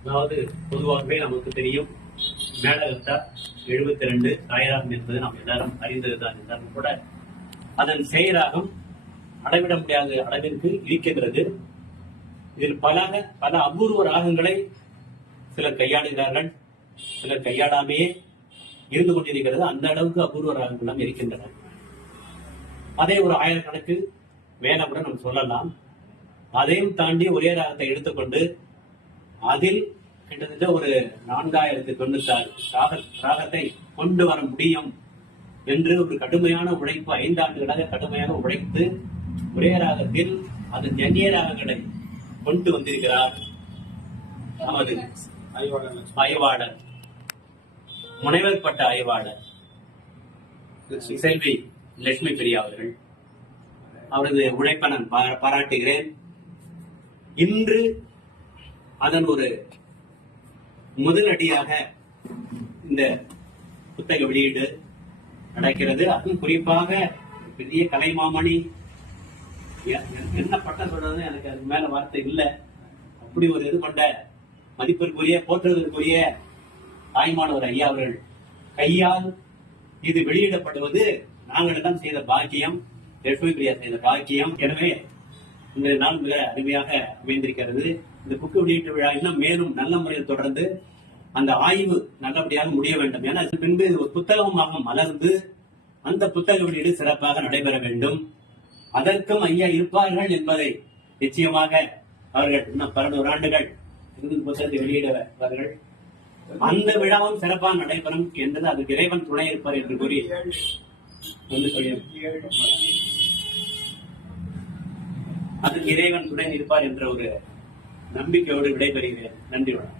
அதாவது பொதுவாகவே நமக்கு தெரியும் மேலகத்தா 72 தாயராகம் என்பது நாம் எல்லாரும் அறிந்ததுதான். இருந்தாலும் கூட அதன் செயராகம் அளவிட முடியாத அளவிற்கு இருக்கின்றது. இதில் பல அபூர்வ ராகங்களை சிலர் கையாளுகிறார்கள், சிலர் கையாளாமையே இருந்து கொண்டிருக்கிறது. அந்த அளவுக்கு அபூர்வ ராகங்களும் இருக்கின்றன. அதே ஒரு ஆயிரக்கணக்கு மேல கூட நம்ம சொல்லலாம். அதையும் தாண்டி ஒரே ராகத்தை எடுத்துக்கொண்டு அதில் கிட்டத்தட்ட ஒரு 4096 ராகத்தை கொண்டு வர முடியும் என்று ஒரு கடுமையான உழைப்பு, 5 ஆண்டுகளாக கடுமையாக உழைத்து ஒரே ராகத்தில் அதன் ஜன்னிய ராகங்களை கொண்டு வந்திருக்கிறார் நமது ஆய்வாளர், முனைவர் பட்ட ஆய்வாளர் செல்வி லட்சுமி பிரியா அவர்கள். அவரது உழைப்பை நான் பாராட்டுகிறேன். இன்று அதன் ஒரு முதல் அடியாக இந்த புத்தக வெளியீடு நடக்கிறது. அதுவும் குறிப்பாக பெரிய கலைமாமணி, என்ன பட்டம் சொல்றது எனக்கு அதுக்கு மேல வார்த்தை இல்லை. அப்படி ஒரு இது கொண்ட மதிப்பிற்குரிய போற்றுவதற்குரிய தாய்மானவர் ஐயா அவர்கள் கையால் இது வெளியிடப்படுவது நாங்களிடம் செய்த பாக்கியம், லட்சுமி பிரியா செய்த பாக்கியம். எனவே இன்றைய நாள் மிக அருமையாக அமைந்திருக்கிறது. இந்த புக்கு வெளியீட்டு விழா இன்னும் மேலும் நல்ல முறையில் தொடர்ந்து அந்த ஆய்வு நல்லபடியாக முடிய வேண்டும். ஏன்னா பின்பு ஒரு புத்தகமாக மலர்ந்து அந்த புத்தக வெளியீடு சிறப்பாக நடைபெற வேண்டும். அதற்கும் ஐயா இருப்பார்கள் என்பதை நிச்சயமாக அவர்கள் இன்னும் 11 ஆண்டுகள் புத்தகத்தை வெளியிடுவார்கள். அந்த விழாவும் சிறப்பாக நடைபெறும் என்பது அதுக்கு இறைவன் துணை இருப்பார் என்று கூறி அதுக்கு இறைவன் துணை இருப்பார் என்ற ஒரு நம்பிக்கையோடு விடைபெறுகிறேன். நன்றி வணக்கம்.